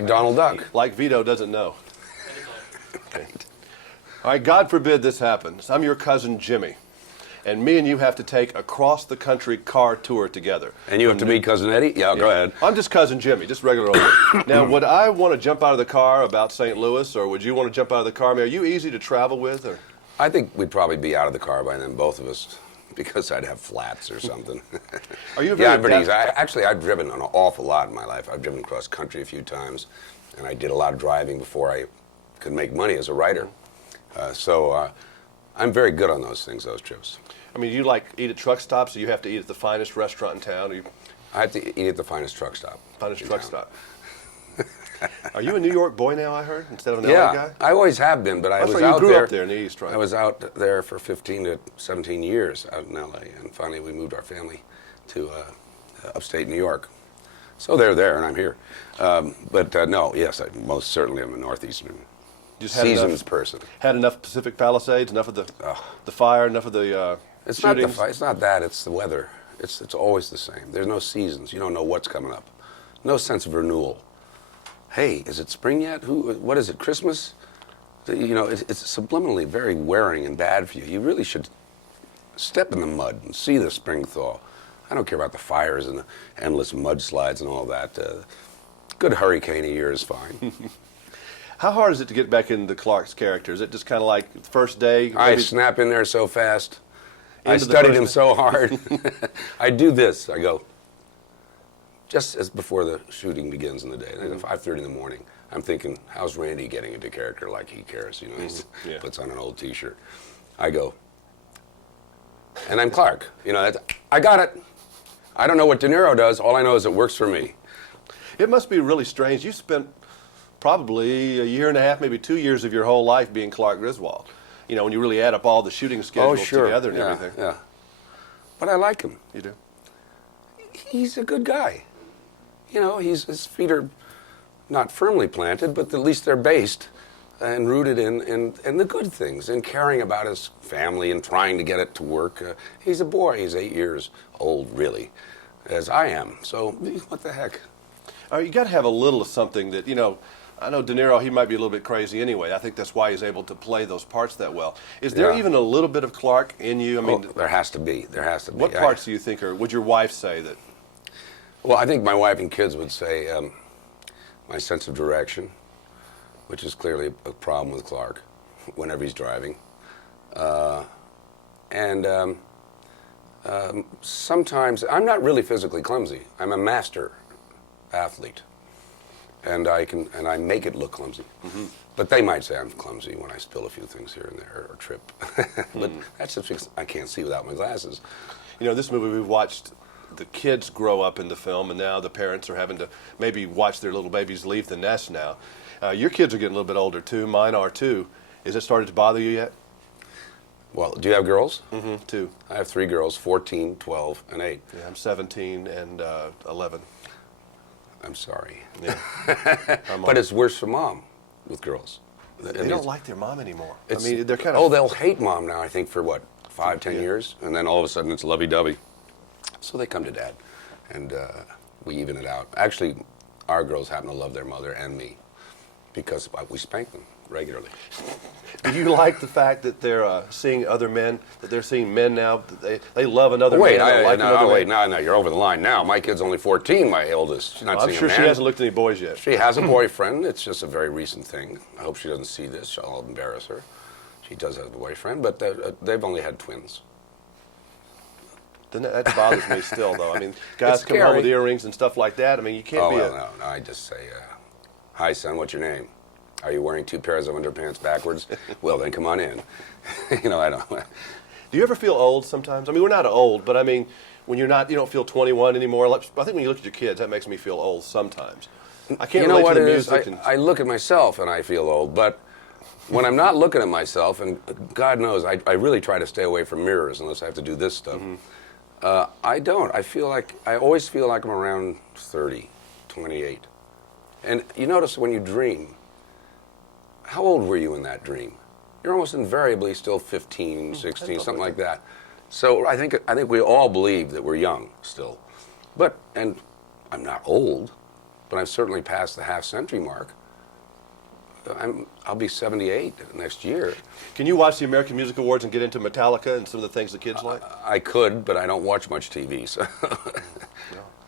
Like Donald Duck. Like Vito doesn't know. Okay. All right, God forbid this happens. I'm your cousin Jimmy, and me and you have to take a cross-the-country car tour together. And you have to meet Cousin Eddie? Yeah, go ahead. I'm just Cousin Jimmy, just regular old. Now, would I want to jump out of the car about St. Louis, or would you want to jump out of the car? I mean, are you easy to travel with? Or? I think we'd probably be out of the car by then, both of us, because I'd have flats or something. Are you very but actually, I've driven an awful lot in my life. I've driven cross country a few times, and I did a lot of driving before I could make money as a writer. So I'm very good on those things, those trips. I mean, you like eat at truck stops, or you have to eat at the finest restaurant in town? I have to eat at the finest truck stop. Finest truck stop. Are you a New York boy now, I heard, instead of an LA guy? Yeah, I always have been, but I was you out grew there. up there in the East, right? I was out there for 15 to 17 years out in LA, and finally we moved our family to upstate New York. So they're there, and I'm here. No, yes, I most certainly am a Northeastern seasons person. Had enough Pacific Palisades, enough of the fire, enough of the it's shootings? It's not that, it's the weather. It's always the same. There's no seasons. You don't know what's coming up. No sense of renewal. Hey, is it spring yet? What is it, Christmas? You know, it's subliminally very wearing and bad for you. You really should step in the mud and see the spring thaw. I don't care about the fires and the endless mudslides and all that. Good hurricane a year is fine. How hard is it to get back into Clark's character? Is it just kind of like the first day? I snap in there so fast. I studied him so hard. I do this. I go, just as before the shooting begins in the day, at 5:30 in the morning, I'm thinking, how's Randy getting into character like he cares? You know, he puts on an old T-shirt. I go, and I'm Clark. You know, I got it. I don't know what De Niro does. All I know is it works for me. It must be really strange. You spent probably a year and a half, maybe 2 years of your whole life being Clark Griswold. You know, when you really add up all the shooting schedules together and everything. Yeah. But I like him. You do? He's a good guy. You know, his feet are not firmly planted, but at least they're based and rooted in the good things, and caring about his family and trying to get it to work. He's a boy. He's 8 years old, really, as I am. So what the heck? You got to have a little of something that, you know, I know De Niro, he might be a little bit crazy anyway. I think that's why he's able to play those parts that well. Is there even a little bit of Clark in you? I mean, there has to be. There has to be. What parts do you think would your wife say that? Well, I think my wife and kids would say my sense of direction, which is clearly a problem with Clark whenever he's driving. Sometimes, I'm not really physically clumsy. I'm a master athlete. And I make it look clumsy. Mm-hmm. But they might say I'm clumsy when I spill a few things here and there or trip. But that's just because I can't see without my glasses. You know, this movie we've watched the kids grow up in the film, and now the parents are having to maybe watch their little babies leave the nest now. Your kids are getting a little bit older too. Mine are too. Is it started to bother you yet? Well, do you have girls? Mm-hmm, 2. I have 3 girls, 14, 12, and 8. Yeah, I'm 17 and 11. I'm sorry. Yeah. But it's worse for mom with girls. They don't like their mom anymore. I mean, they're kind of... Oh, they'll hate mom now, I think, for what, 5, 10 years? And then all of a sudden it's lovey-dovey. So they come to dad, and we even it out. Actually, our girls happen to love their mother and me because we spank them regularly. Do you like the fact that they're seeing other men, that they're seeing men now, that they love another man? No, you're over the line now. My kid's only 14, my eldest. She's not I'm sure she hasn't looked at any boys yet. She has a boyfriend. It's just a very recent thing. I hope she doesn't see this. I'll embarrass her. She does have a boyfriend, but they've only had twins. Then that bothers me still, though. I mean, guys come home with earrings and stuff like that. I mean, you can't be no. I just say, hi, son, what's your name? Are you wearing 2 pairs of underpants backwards? Well, then come on in. You know, I don't. Do you ever feel old sometimes? I mean, we're not old, but I mean, when you don't feel 21 anymore. I think when you look at your kids, that makes me feel old sometimes. I can't relate to the music. I look at myself and I feel old, but when I'm not looking at myself, and God knows, I really try to stay away from mirrors unless I have to do this stuff. Mm-hmm. I don't. I always feel like I'm around 30, 28. And you notice when you dream, how old were you in that dream? You're almost invariably still 15, 16, something like that. So I think we all believe that we're young still. And I'm not old, but I've certainly passed the half-century mark. I'll be 78 next year. Can you watch the American Music Awards and get into Metallica and some of the things the kids like? I could, but I don't watch much TV, so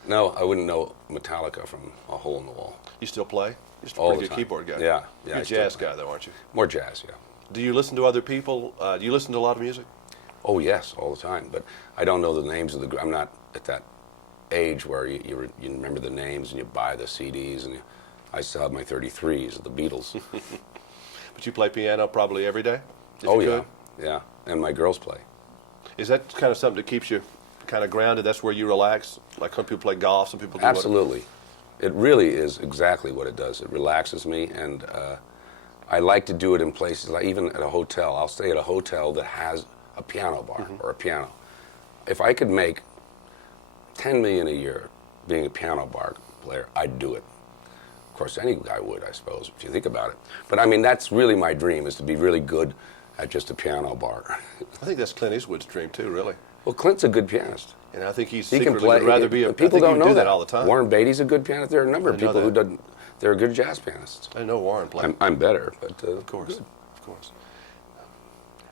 no, I wouldn't know Metallica from a hole in the wall. You still play? You're still a All pretty the good time. keyboard guy. Yeah, You're I a still jazz play. guy, though, aren't you? More jazz, yeah. Do you listen to other people? Do you listen to a lot of music? Oh yes, all the time. But I don't know the names of the. I'm not at that age where you remember the names and you buy the CDs and I still have my 33s of the Beatles. But you play piano probably every day? If Oh you yeah, could? yeah. And my girls play. Is that kind of something that keeps you kind of grounded? That's where you relax? Like some people play golf, some people do Absolutely. It really is exactly what it does. It relaxes me, and I like to do it in places, like even at a hotel. I'll stay at a hotel that has a piano bar or a piano. If I could make $10 million a year being a piano bar player, I'd do it. Of course, any guy would, I suppose, if you think about it. But I mean, that's really my dream, is to be really good at just a piano bar. I think that's Clint Eastwood's dream too, really. Well, Clint's a good pianist. And I think he He secretly can play. would rather be a. People I think don't he know do that all the time. Warren Beatty's a good pianist. There are a number of I know people who that. don't. They're good jazz pianists. I know Warren played. I'm better, but Of course, of course.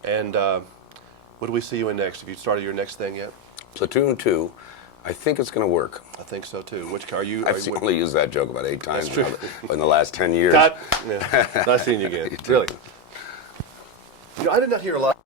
And what do we see you in next? Have you started your next thing yet? Platoon 2, I think it's going to work. I think so too. Which are you? I've only used that joke about 8 times true. in the last 10 years. Cut. Yeah. Nice seeing you again. Really. You know, I did not hear a lot.